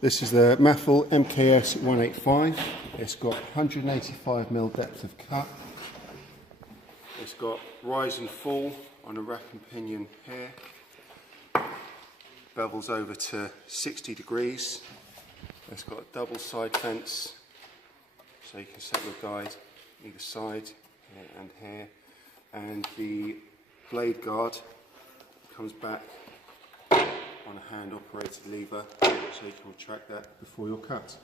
This is the Mafell MKS185. It's got 185mm depth of cut. It's got rise and fall on a rack and pinion here. Bevels over to 60 degrees. It's got a double side fence, so you can set your guide either side, here and here. And the blade guard comes back on a hand operated lever, so you can retract that before you're cut.